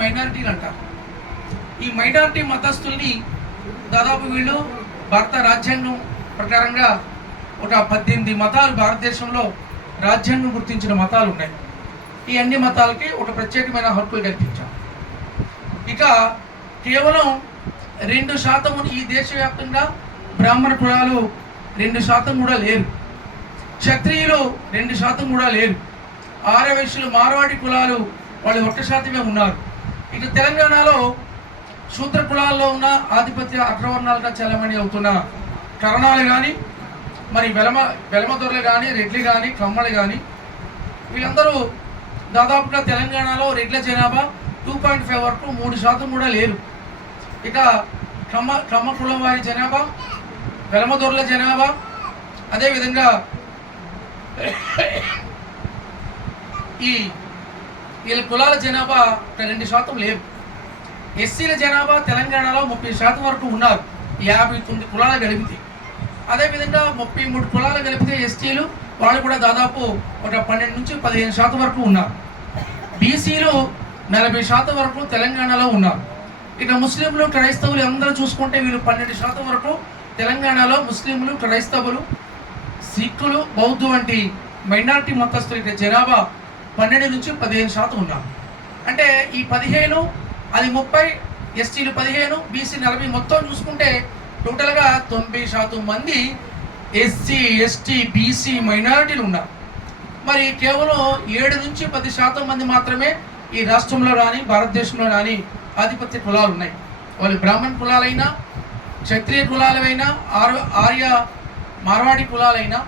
మైనారిటీలు అంటారు. ఈ మైనారిటీ మతస్థుల్ని దాదాపు వీళ్ళు భారత రాజ్యాంగం ప్రకారంగా ఒక 18 మతాలు భారతదేశంలో రాజ్యాంగం గుర్తించిన మతాలు ఉన్నాయి. ఈ అన్ని మతాలకి ఒక ప్రత్యేకమైన హక్కులు కల్పించాం. ఇక కేవలం 2% ఈ దేశవ్యాప్తంగా బ్రాహ్మణ కులాలు 2% కూడా లేరు, క్షత్రియులు 2% కూడా లేరు, ఆర్యవైశ్యులు మార్వాడి కులాలు వాళ్ళు 1% ఉన్నారు. ఇక తెలంగాణలో శూద్ర కులాల్లో ఉన్న ఆధిపత్య అగ్రవర్ణాలుగా చలమణి అవుతున్న కరణాలు కానీ, మరి వెలమదొరలు కానీ, రెడ్లు కానీ, కమ్మలు కానీ, వీళ్ళందరూ దాదాపుగా తెలంగాణలో రెడ్ల జనాభా 2.5 వరకు 3% కూడా లేరు. ఇక కమ్మ కులం వారి జనాభా, వెలమదొరల జనాభా, అదేవిధంగా వీళ్ళ కులాల జనాభా 2% లేరు. ఎస్సీల జనాభా తెలంగాణలో 30% వరకు ఉన్నారు, 59 కులాలు కలిపితే. అదేవిధంగా 33 కులాలు కలిపితే ఎస్టీలు వాళ్ళు కూడా దాదాపు ఒక 12 నుంచి 15% వరకు ఉన్నారు. బీసీలు 40% వరకు తెలంగాణలో ఉన్నారు. ఇక ముస్లింలు, క్రైస్తవులు అందరూ చూసుకుంటే వీళ్ళు 12% వరకు తెలంగాణలో ముస్లింలు, క్రైస్తవులు, సిక్కులు, బౌద్ధు వంటి మైనారిటీ మతస్థుల జనాభా 12 నుంచి 15% ఉన్నారు. అంటే ఈ 15 అది 30, ఎస్టీలు 15, బీసీ 40, మొత్తం చూసుకుంటే టోటల్గా 90% మంది ఎస్సీ, ఎస్టీ, బీసీ మైనారిటీలు ఉన్నారు. మరి కేవలం 7 నుంచి 10% మంది మాత్రమే ఈ రాష్ట్రంలో కానీ భారతదేశంలో కానీ ఆధిపత్య కులాలు ఉన్నాయి. వాళ్ళు బ్రాహ్మణ కులాలైనా, క్షత్రియ కులాలైనా, ఆర్య మార్వాడి కులాలైనా,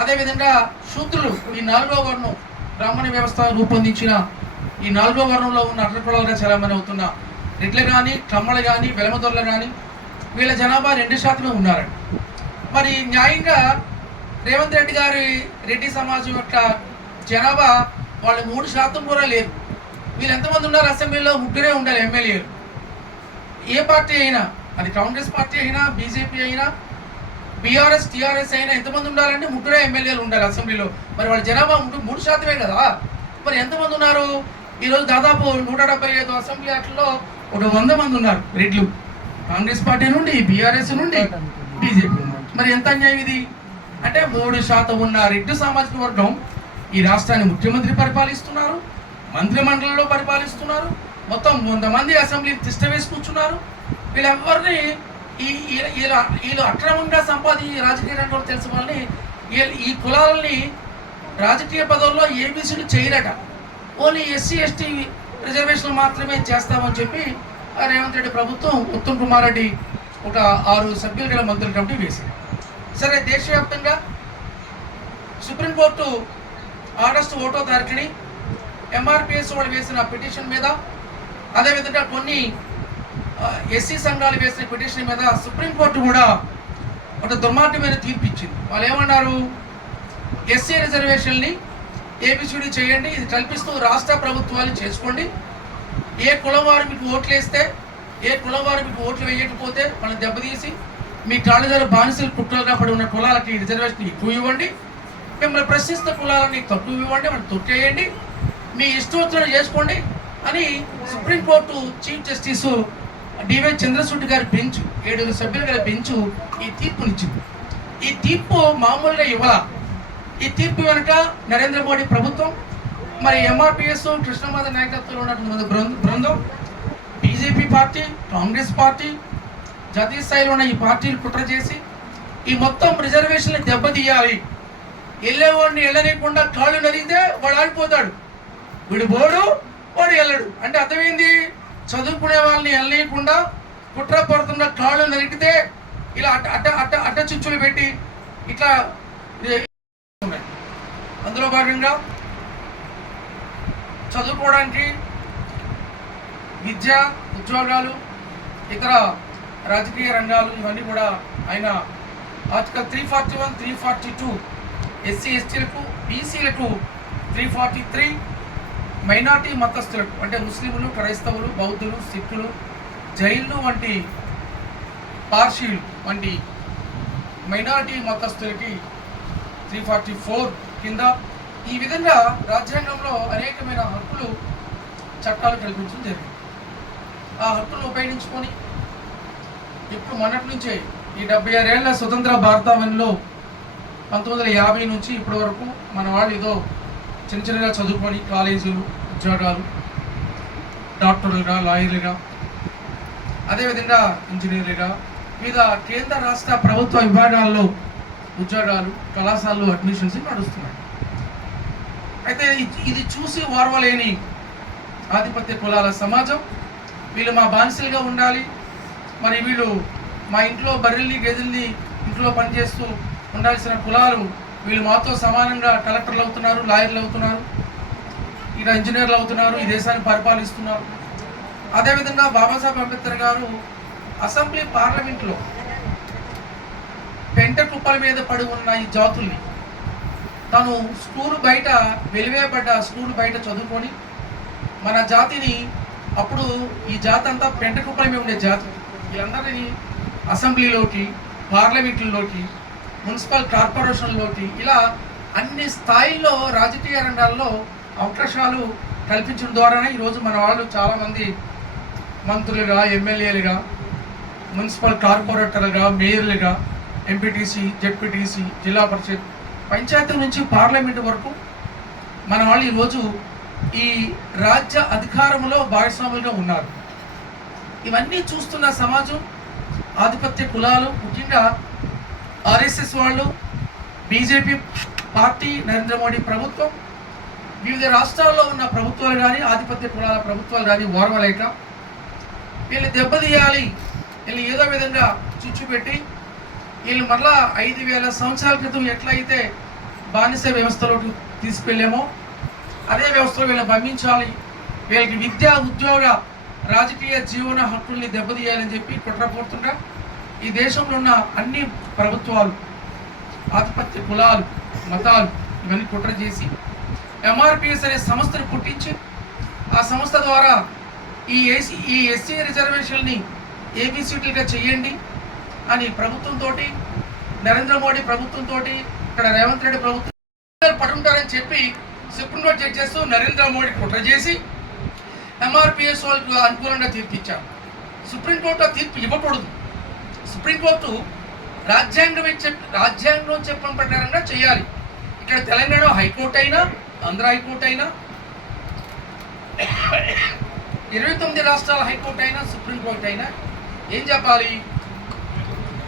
అదేవిధంగా శూద్రులు ఈ 4వ వర్ణం బ్రాహ్మణ వ్యవస్థ రూపొందించిన ఈ 4వ వర్ణంలో ఉన్న అగ్ర కులాలుగా చలామణి అవుతున్న రెడ్లు కానీ, కమ్మలు కానీ, వెలమదొరలు కానీ వీళ్ళ జనాభా 2% ఉన్నారండి. మరి న్యాయంగా రేవంత్ రెడ్డి గారి రెడ్డి సమాజం యొక్క జనాభా వాళ్ళు 3% కూడా లేరు. వీళ్ళు ఎంతమంది ఉన్నారు అసెంబ్లీలో? 3 ఉండాలి ఎమ్మెల్యేలు. ఏ పార్టీ అయినా, అది కాంగ్రెస్ పార్టీ అయినా, బీజేపీ అయినా, బీఆర్ఎస్, టీఆర్ఎస్ అయినా ఎంతమంది ఉండాలంటే 3 ఎమ్మెల్యేలు ఉండాలి అసెంబ్లీలో. మరి వాళ్ళ జనాభా 3% కదా. మరి ఎంతమంది ఉన్నారు? ఈరోజు దాదాపు 175 అసెంబ్లీ వాటిల్లో ఒక 100 మంది ఉన్నారు రెడ్లు, కాంగ్రెస్ పార్టీ నుండి, బీఆర్ఎస్ నుండి, బీజేపీ. మరి ఎంత అన్యాయం ఇది? అంటే 3% ఉన్న రెడ్డి సామాజిక వర్గం ఈ రాష్ట్రాన్ని ముఖ్యమంత్రి పరిపాలిస్తున్నారు, మంత్రి మండలిలో పరిపాలిస్తున్నారు, మొత్తం 100 మంది అసెంబ్లీ తిష్ట వేసి కూర్చున్నారు. వీళ్ళెవరిని వీళ్ళు అక్రమంగా రాజకీయ రంగంలో తెలిసిన వాళ్ళని ఈ కులాలని రాజకీయ పదవుల్లో ఏబీసీలు చేయరట. ఓన్లీ ఎస్సీ, ఎస్టీ రిజర్వేషన్లు మాత్రమే చేస్తామని చెప్పి రేవంత్ రెడ్డి ప్రభుత్వం ఉత్తమ్ కుమార్ రెడ్డి ఒక 6 సభ్యులు గల మంత్రుల కమిటీ వేసింది. సరే, దేశవ్యాప్తంగా సుప్రీంకోర్టు ఆగస్టు 1వ తారీఖుని ఎంఆర్పిఎస్ వాళ్ళు వేసిన పిటిషన్ మీద, అదేవిధంగా కొన్ని ఎస్సీ సంఘాలు వేసిన పిటిషన్ మీద సుప్రీంకోర్టు కూడా ఒక దుర్మార్గమైన తీర్పు ఇచ్చింది. వాళ్ళు ఏమన్నారు? ఎస్సీ రిజర్వేషన్ని ఏబిసిడి చేయండి, ఇది కల్పిస్తూ రాష్ట్ర ప్రభుత్వాలు చేసుకోండి. ఏ కులం వారు మీకు ఓట్లు వేస్తే, ఏ కులం వారు మీకు ఓట్లు వేయకపోతే వాళ్ళని దెబ్బతీసి మీ కాళ్ళ బానిసలు కుట్రలుగా పడి ఉన్న కులాలకి రిజర్వేషన్ ఎక్కువ ఇవ్వండి, మిమ్మల్ని ప్రశ్నిస్తున్న కులాలని తక్కువ ఇవ్వండి, మనం తొక్కేయండి, మీ ఇష్టోత్తరం చేసుకోండి అని supreme court chief justice DY Chandrachud గారి బెంచ్, 7 సభ్యులు గల బెంచ్ ఈ తీర్పునిచ్చింది. ఈ తీర్పు మామూలుగా ఇవ్వాల. ఈ తీర్పు వెనుక నరేంద్ర మోడీ ప్రభుత్వం, మరి ఎంఆర్పిఎస్, కృష్ణమాధ నాయకత్వంలో ఉన్నటువంటి బృందం, బీజేపీ పార్టీ, కాంగ్రెస్ పార్టీ, జాతీయ స్థాయిలో ఉన్న ఈ పార్టీలు కుట్ర చేసి ఈ మొత్తం రిజర్వేషన్ని దెబ్బతీయాలి. వెళ్ళేవాడిని వెళ్ళలేకుండా కాళ్ళు నరిగితే వాడు ఆడిపోతాడు, వీడు బోడు, వాడు వెళ్ళడు. అంటే అర్థమైంది, చదువుకునే వాళ్ళని వెళ్ళలేకుండా కుట్ర పడుతున్న కాళ్ళు నరికితే ఇలా అట్ట చిచ్చులు పెట్టి ఇట్లా. అందులో భాగంగా చదువుకోవడానికి, విద్య, ఉద్యోగాలు, ఇతర రాజకీయ రంగాలు ఇవన్నీ కూడా ఆయన ఆర్టికల్ 341, 342 ఎస్సీ ఎస్టీలకు, బీసీలకు 343 మైనార్టీ మతస్థులకు అంటే ముస్లింలు, క్రైస్తవులు, బౌద్ధులు, సిక్కులు, జైన్లు వంటి పార్షీలు వంటి మైనార్టీ మతస్థులకి 344 కింద ఈ విధంగా రాజ్యాంగంలో అనేకమైన హక్కులు, చట్టాలు కల్పించడం జరిగింది. ఆ హక్కులను ఉపయోగించుకొని ఇప్పుడు మొన్నటి నుంచే ఈ 76 ఏళ్ల స్వతంత్ర భారతావనిలో 1950 నుంచి ఇప్పటి వరకు మన వాళ్ళు ఏదో చిన్న చిన్నగా చదువుకొని కాలేజీలు, ఉద్యోగాలు, డాక్టర్లుగా, లాయర్లుగా, అదేవిధంగా ఇంజనీర్లుగా వివిధ కేంద్ర రాష్ట్ర ప్రభుత్వ విభాగాల్లో ఉద్యోగాలు, కళాశాలలో అడ్మిషన్స్ నడుస్తున్నాయి. అయితే ఇది చూసి ఓర్వలేని ఆధిపత్య కులాల సమాజం వీళ్ళు మా బానిసలుగా ఉండాలి, మరి వీళ్ళు మా ఇంట్లో బర్రెల్ని గేదెల్ని ఇంట్లో పనిచేస్తూ ఉండాల్సిన కులాలు వీళ్ళు మాతో సమానంగా కలెక్టర్లు అవుతున్నారు, లాయర్లు అవుతున్నారు, ఇలా ఇంజనీర్లు అవుతున్నారు, ఈ దేశాన్ని పరిపాలిస్తున్నారు. అదేవిధంగా బాబాసాహెబ్ అంబేద్కర్ గారు అసెంబ్లీ పార్లమెంట్లో పెంట కుప్పల మీద పడి ఉన్న ఈ జాతుల్ని తను స్కూల్ బయట వెలివేయబడ్డ స్కూల్ బయట చదువుకొని మన జాతిని, అప్పుడు ఈ జాతి అంతా పెంట కుప్పల మీద ఉండే జాతి, వీళ్ళందరినీ అసెంబ్లీలోకి, పార్లమెంట్లలోకి, మున్సిపల్ కార్పొరేషన్లోకి, ఇలా అన్ని స్థాయిల్లో రాజకీయ రంగాల్లో అవకాశాలు కల్పించడం ద్వారానే ఈరోజు మన వాళ్ళు చాలామంది మంత్రులుగా, ఎమ్మెల్యేలుగా, మున్సిపల్ కార్పొరేటర్లుగా, మేయర్లుగా, ఎంపీటీసీ, జెడ్పీటీసీ, జిల్లా పరిషత్, పంచాయతీ నుంచి పార్లమెంటు వరకు మన వాళ్ళు ఈరోజు ఈ రాజ్య అధికారంలో భాగస్వాములుగా ఉన్నారు. ఇవన్నీ చూస్తున్న సమాజం, ఆధిపత్య కులాలు, ముఖ్యంగా ఆర్ఎస్ఎస్ వాళ్ళు, బీజేపీ పార్టీ, నరేంద్ర మోడీ ప్రభుత్వం, వివిధ రాష్ట్రాల్లో ఉన్న ప్రభుత్వాలు కానీ, ఆధిపత్య కులాల ప్రభుత్వాలు కానీ ఓర్వలేక వీళ్ళు దెబ్బతీయాలి, వీళ్ళు ఏదో విధంగా చుచ్చుపెట్టి వీళ్ళు మరలా 5000 సంవత్సరాల క్రితం ఎట్లయితే బానిస వ్యవస్థలోకి తీసుకెళ్ళామో అదే వ్యవస్థలో వీళ్ళని బంధించాలి, వీళ్ళకి విద్యా, ఉద్యోగ, రాజకీయ జీవన హక్కుల్ని దెబ్బతీయాలని చెప్పి కుట్రపోతుండగా ఈ దేశంలో ఉన్న అన్ని ప్రభుత్వాలు, ఆధిపత్య కులాలు, మతాలు ఇవన్నీ కుట్ర చేసి ఎంఆర్పిఎస్ అనే సంస్థను పుట్టించి ఆ సంస్థ ద్వారా ఈ ఎస్సీ రిజర్వేషన్ని ఏబిసిటీగా చేయండి అని ప్రభుత్వంతో, నరేంద్ర మోడీ ప్రభుత్వంతో, ఇక్కడ రేవంత్ రెడ్డి ప్రభుత్వం పడుంటారని చెప్పి సుప్రీంకోర్టు జడ్జెస్ నరేంద్ర మోడీ కుట్ర చేసి ఎంఆర్పిఎస్ వాళ్ళకు అనుకూలంగా తీర్పు ఇచ్చారు. సుప్రీంకోర్టు తీర్పు ఇవ్వకూడదు. సుప్రీంకోర్టు రాజ్యాంగం చెప్పిన ప్రకారంగా చేయాలి. ఇక్కడ తెలంగాణ హైకోర్టు అయినా, ఆంధ్ర హైకోర్టు అయినా, 29 రాష్ట్రాల హైకోర్టు అయినా, సుప్రీంకోర్టు అయినా ఏం చెప్పాలి?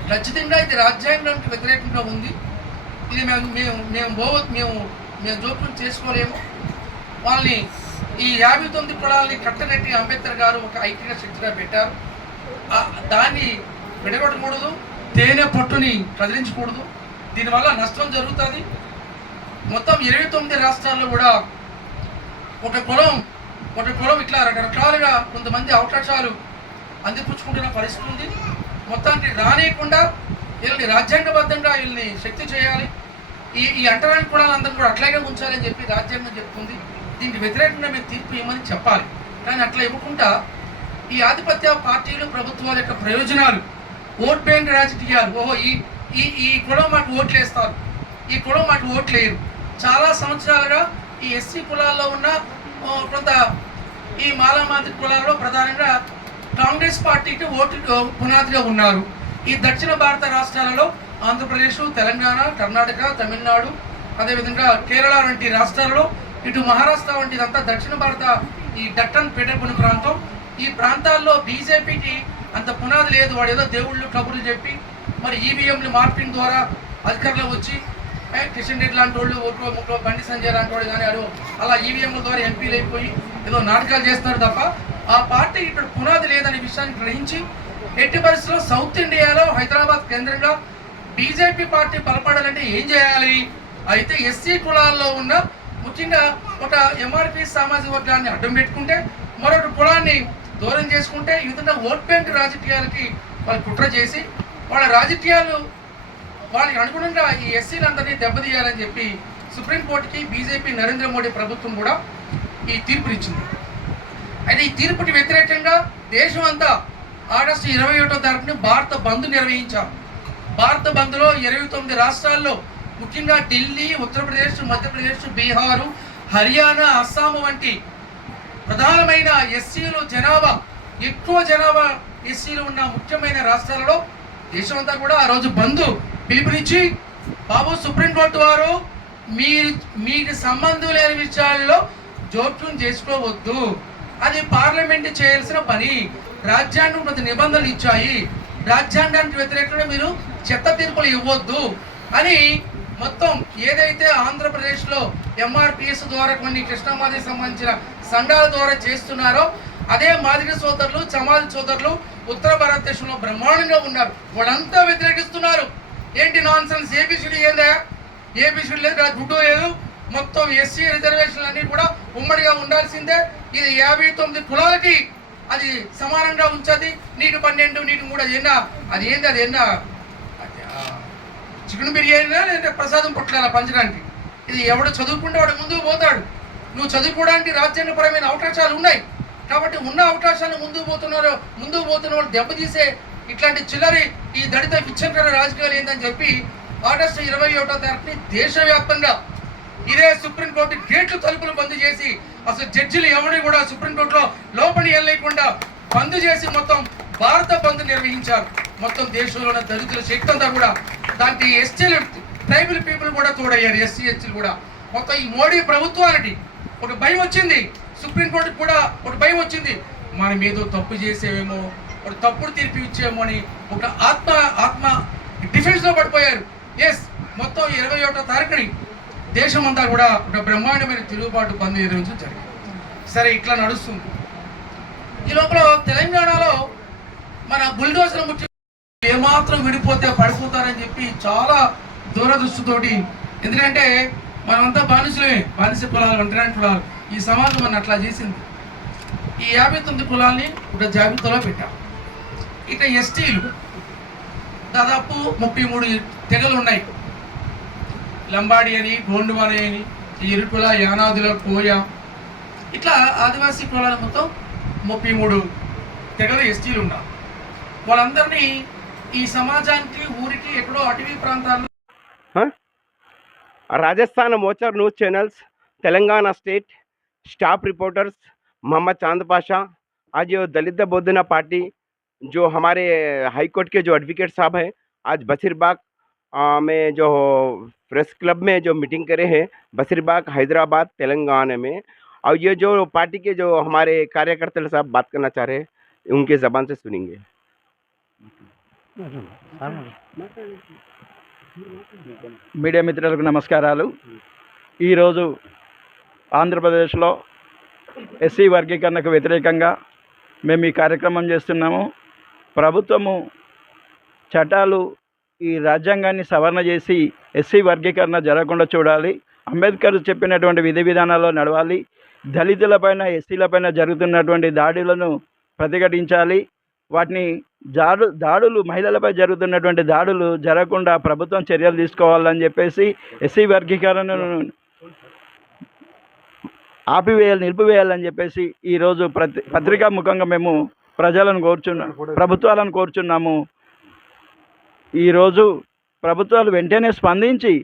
ఖచ్చితంగా ఇది రాజ్యాంగానికి వ్యతిరేకంగా ఉంది, ఇది మేము జోక్యం చేసుకోలేము, వాళ్ళని ఈ 59 కులాలని కట్టనట్టి అంబేద్కర్ గారు ఒక ఐక్య శక్తిగా పెట్టారు, దాన్ని విడగొట్టకూడదు, తేనె పట్టుని కదిలించకూడదు, దీనివల్ల నష్టం జరుగుతుంది. మొత్తం 29 రాష్ట్రాల్లో కూడా ఒక కులం ఇట్లా రకరకాలుగా కొంతమంది అవకాశాలు అందిపుచ్చుకుంటున్న పరిస్థితి ఉంది. మొత్తానికి రానియకుండా వీళ్ళని రాజ్యాంగబద్ధంగా వీళ్ళని శక్తి చేయాలి, ఈ అంటరాని కులాలందరూ కూడా అట్లాగే ఉంచాలని చెప్పి రాజ్యాంగం చెప్తుంది. దీనికి వ్యతిరేకంగా మీరు తీర్పు ఇవ్వమని చెప్పాలి. కానీ అట్లా ఇవ్వకుండా ఈ ఆధిపత్య పార్టీలు, ప్రభుత్వాల యొక్క ప్రయోజనాలు, ఓట్ బ్యాంక్ రాజకీయాలు, ఓహో ఈ కులం మాకు ఓట్లు వేస్తారు, ఈ కులం మాకు ఓట్లు వేయరు. చాలా సంవత్సరాలుగా ఈ ఎస్సీ కులాల్లో ఉన్న కొంత ఈ మాలామాది కులాల్లో ప్రధానంగా కాంగ్రెస్ పార్టీకి ఓటు పునాదిగా ఉన్నారు. ఈ దక్షిణ భారత రాష్ట్రాలలో ఆంధ్రప్రదేశ్, తెలంగాణ, కర్ణాటక, తమిళనాడు, అదేవిధంగా కేరళ వంటి రాష్ట్రాలలో, ఇటు మహారాష్ట్ర వంటి ఇదంతా దక్షిణ భారత ఈ దక్కన్ పీఠభూమి ప్రాంతం. ఈ ప్రాంతాల్లో బీజేపీకి అంత పునాది లేదు. వాడు ఏదో దేవుళ్ళు కబుర్లు చెప్పి మరి ఈవీఎంలు మార్పింగ్ ద్వారా అధికారులు వచ్చి కిషన్ రెడ్డి లాంటి వాళ్ళు, ముక్కో బండి సంజయ్ లాంటి వాడు కానీ అలా ఈవీఎంల ద్వారా ఎంపీలు అయిపోయి ఏదో నాటకాలు చేస్తున్నారు తప్ప ఆ పార్టీ ఇక్కడ పునాది లేదనే విషయాన్ని గ్రహించి ఎట్టి పరిస్థితుల్లో సౌత్ ఇండియాలో హైదరాబాద్ కేంద్రంగా బీజేపీ పార్టీ బలపడాలంటే ఏం చేయాలి? అయితే ఎస్సీ కులాల్లో ఉన్న ముఖ్యంగా ఒక ఎంఆర్పీ సామాజిక వర్గాన్ని అడ్డం పెట్టుకుంటే, మరొక కులాన్ని దూరం చేసుకుంటే, ఈ విధంగా ఓట్ బ్యాంక్ రాజకీయాలకి వాళ్ళు కుట్ర చేసి వాళ్ళ రాజకీయాలు వాళ్ళకి అనుగుణంగా ఈ ఎస్సీలందరినీ దెబ్బతీయాలని చెప్పి సుప్రీంకోర్టుకి బీజేపీ, నరేంద్ర మోడీ ప్రభుత్వం కూడా ఈ తీర్పునిచ్చింది. అయితే ఈ తీర్పుకి వ్యతిరేకంగా దేశం అంతా ఆగస్టు 21వ తారీఖున భారత బంద్ నిర్వహించారు. భారత బంద్లో 29 రాష్ట్రాల్లో ముఖ్యంగా ఢిల్లీ, ఉత్తరప్రదేశ్, మధ్యప్రదేశ్, బీహారు, హర్యానా, అస్సాం వంటి ప్రధానమైన ఎస్సీలు జనాభా ఎక్కువ జనాభా ఎస్సీలు ఉన్న ముఖ్యమైన రాష్ట్రాలలో దేశమంతా కూడా ఆ రోజు బంద్ పిలుపునిచ్చి, బాబు సుప్రీంకోర్టు వారు మీకు సంబంధం లేని విషయాల్లో జోక్యం చేసుకోవద్దు, అది పార్లమెంట్ చేయాల్సిన పని, రాజ్యాంగం ప్రతి నిబంధనలు ఇచ్చాయి, రాజ్యాంగానికి వ్యతిరేకంగా మీరు చెత్త తీర్పులు ఇవ్వద్దు అని మొత్తం ఏదైతే ఆంధ్రప్రదేశ్లో ఎంఆర్పిఎస్ ద్వారా కొన్ని కృష్ణమాదికి సంబంధించిన సంఘాల ద్వారా చేస్తున్నారో అదే మాదిగ సోదరులు, చమాది సోదరులు ఉత్తర భారతదేశంలో బ్రహ్మాండంగా ఉన్నారు, వాళ్ళంతా వ్యతిరేకిస్తున్నారు. ఏంటి నాన్ సెన్స్, ఏబిసిడి ఏందా, ఏబిసిడి లేదు, గుడ్డు లేదు, మొత్తం ఎస్సీ రిజర్వేషన్లు అన్ని కూడా ఉమ్మడిగా ఉండాల్సిందే, ఇది 59 కులాలకి అది సమానంగా ఉంచది, నీటి 12 నీటి 3 అది ఎన్నా, అది ఏంది, అది ఎన్నా చికెన్ బిర్యానీనా లేదంటే ప్రసాదం పుట్టాల పంచడానికి, ఇది ఎవడు చదువుకుంటే వాడు ముందుకు పోతాడు. నువ్వు చదువుకోవడానికి రాజ్యాంగపరమైన అవకాశాలు ఉన్నాయి కాబట్టి ఉన్న అవకాశాలను ముందుకు పోతున్న వాళ్ళు దెబ్బతీసే ఇట్లాంటి చిల్లరి ఈ దళిత విచ్ఛిన్నకర రాజకీయాలు ఏందని చెప్పి ఆగస్టు 21వ తారీఖుని దేశవ్యాప్తంగా ఇదే సుప్రీంకోర్టు గేట్లు తలుపులు బంద్ చేసి, అసలు జడ్జిలు ఎవరిని కూడా సుప్రీంకోర్టులో లోపలి వెళ్ళలేకుండా బంద్ చేసి మొత్తం భారత బంద్ నిర్వహించారు. మొత్తం దేశంలో ఉన్న దళితుల శక్తి అంతా కూడా, దానికి ఎస్టీలు ట్రైబల్ పీపుల్ కూడా తోడయ్యారు, ఎస్సీ ఎస్టీలు కూడా. మొత్తం ఈ మోడీ ప్రభుత్వానికి ఒక భయం వచ్చింది, సుప్రీంకోర్టుకి కూడా ఒక భయం వచ్చింది, మనం ఏదో తప్పు చేసేవేమో, ఒక తప్పుడు తీర్పు ఇచ్చేమో అని ఒక ఆత్మ డిఫెన్స్లో పడిపోయారు. ఎస్, మొత్తం 21వ తారీఖుని దేశమంతా కూడా ఒక బ్రహ్మాండమైన తిరుగుబాటు బంద్ నిర్వహించడం జరిగింది. సరే, ఇట్లా నడుస్తుంది. ఈ లోపల తెలంగాణలో మన బుల్డోజర్ ముఖ్య ఏమాత్రం విడిపోతే పడిపోతారని చెప్పి చాలా దూరదృష్టితోటి, ఎందుకంటే మనమంతా బానిసలమే, బానిస కులాలు, ఒంటరి కులాలు, ఈ సమాజం మన అట్లా చేసింది. ఈ 59 కులాల్ని ఒక జాబితాలో పెట్టాం. ఇక ఎస్టీలు దాదాపు 33 తెగలు ఉన్నాయి. లంబాడి అని, గోండువారి అని, ఇరుకుల, యానాదుల, కోయ, ఇట్లా ఆదివాసీ కులాల మొత్తం 33 తెగలు ఎస్టీలు ఉన్నారు. వాళ్ళందరినీ ఈ సమాజానికి, ఊరికి ఎక్కడో అటవీ ప్రాంతాల్లో Rajasthan Morcha news channels, Telangana state staff reporters Mohammed Chand Pasha. आज जो दलित बोधना पार्टी जो हमारे हाई कोर्ट के जो एडवोकेट साहब हैं, आज बशीरबाग में जो प्रेस क्लब में जो मीटिंग करे हैं, बशीरबाग हैदराबाद तेलंगाना में। और ये जो पार्टी के जो हमारे कार्यकर्ता साहब बात करना चाह रहे हैं, उनके ज़बान से सुनेंगे। మీడియా మిత్రులకు నమస్కారాలు. ఈరోజు ఆంధ్రప్రదేశ్లో ఎస్సీ వర్గీకరణకు వ్యతిరేకంగా మేము ఈ కార్యక్రమం చేస్తున్నాము. ప్రభుత్వము చట్టాలు, ఈ రాజ్యాంగాన్ని సవరణ చేసి ఎస్సీ వర్గీకరణ జరగకుండా చూడాలి. అంబేద్కర్ చెప్పినటువంటి విధి విధానాల్లో నడవాలి. దళితులపైన, ఎస్సీలపైన జరుగుతున్నటువంటి దాడులను ప్రతిఘటించాలి. వాటిని దాడులు, మహిళలపై జరుగుతున్నటువంటి దాడులు జరగకుండా ప్రభుత్వం చర్యలు తీసుకోవాలని చెప్పేసి, ఎస్సీ వర్గీకరణను నిలిపివేయాలని చెప్పేసి ఈరోజు పత్రికా ముఖంగా మేము ప్రభుత్వాలను కోరుచున్నాము. ఈరోజు ప్రభుత్వాలు వెంటనే స్పందించి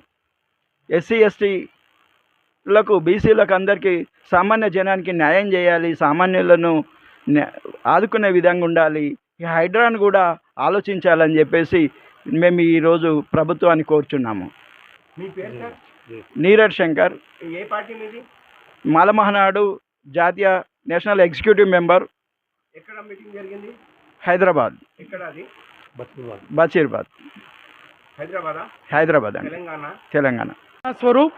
ఎస్సీ ఎస్టీలకు, బీసీలకు, అందరికీ సామాన్య జనానికి న్యాయం చేయాలి, సామాన్యులను ఆదుకునే విధంగా ఉండాలి. ఈ హైడ్రాను కూడా ఆలోచించాలని చెప్పేసి మేము ఈరోజు ప్రభుత్వాన్ని కోరుచున్నాము. మీ పేరు సార్? నీరజ్ శంకర్, ఏ పార్టీ మీది? మాలమహనాడు జాతీయ నేషనల్ ఎగ్జిక్యూటివ్ మెంబర్. ఎక్కడ మీటింగ్ జరిగింది? హైదరాబాద్. ఎక్కడ అది? బషీర్బాద్. హైదరాబాద్ అండి, Telangana. Swaroop,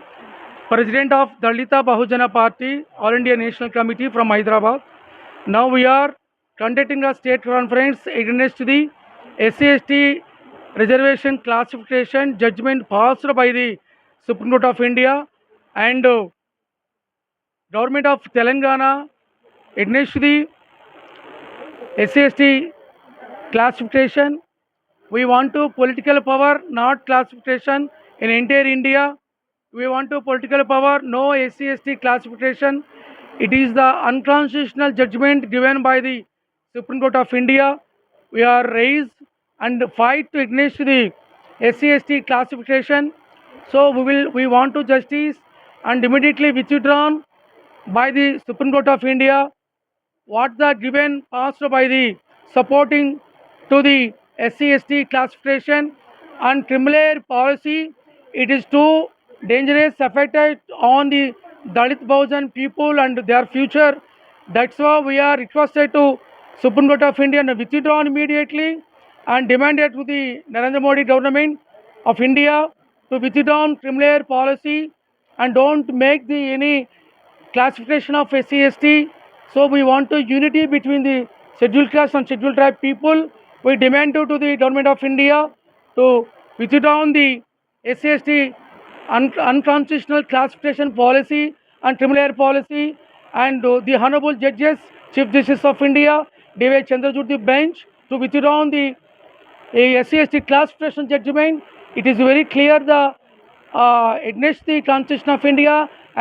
President of Dalita Bahujana Party, All India National Committee from Hyderabad. Now we are conducting a state conference against the SC/ST reservation classification judgment passed by the Supreme Court of India and Government of Telangana against the SC/ST classification. We want to political power, not classification in entire India. We want to political power, no SC/ST classification. It is the unconstitutional judgment given by the Supreme Court of India. We are raised and fight to against the SC/ST classification. So we want to justice and immediately withdrawn by the Supreme Court of India. what the given passed by the supporting to the SC/ST classification and criminal policy. It is too dangerous affected on the Dalit Bahujan people and their future. That's why we are requested to Supreme Court of India to withdraw immediately and demanded to the Narendra Modi government of India to withdraw criminal policy and don't make the any classification of SC/ST. So we want to unity between the scheduled caste and scheduled tribe people. We demand to the government of India to withdraw the SC/ST unconstitutional classification policy and criminal policy, and the honorable judges, Chief Justice of India, D.Y. Chandrachud bench to withdraw the SC/ST classification judgment. It is very clear the against the Constitution of India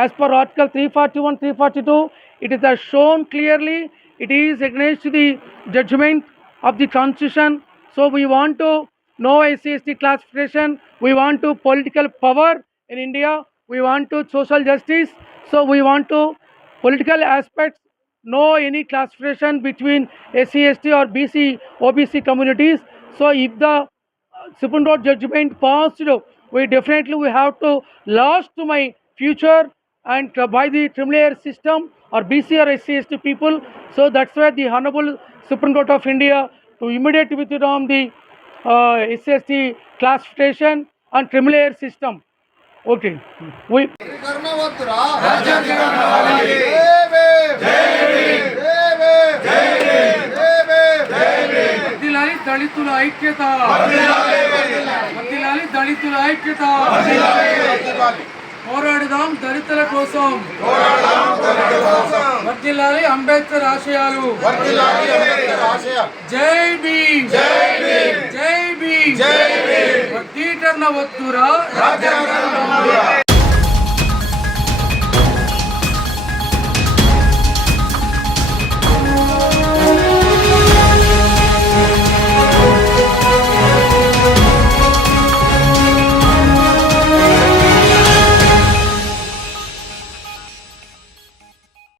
as per Article 341, 342. It is shown clearly it is against the judgment of the Constitution. So we want to no SC/ST classification. We want to political power in India. We want to social justice. So we want to political aspects. No any classification between SC/ST or BC, OBC communities. So if the Supreme Court judgment passed, we definitely we have to lose to my future and by the criminal system or BC or SC/ST people. So that's why the Honorable Supreme Court of India to immediately withdraw the SC/ST classification and criminal system. Okay. We వర్ధిల్లాలి దళితుల ఐక్యత, వర్ధిల్లాలి దళితుల ఐక్యత, పోరాడుదాం దళితుల కోసం, వర్ధిల్లాలి అంబేద్కర్ ఆశయాలు, జై భీమ్, జై భీమ్, వర్గీకరణ వద్దురా, రాజ్యాంగం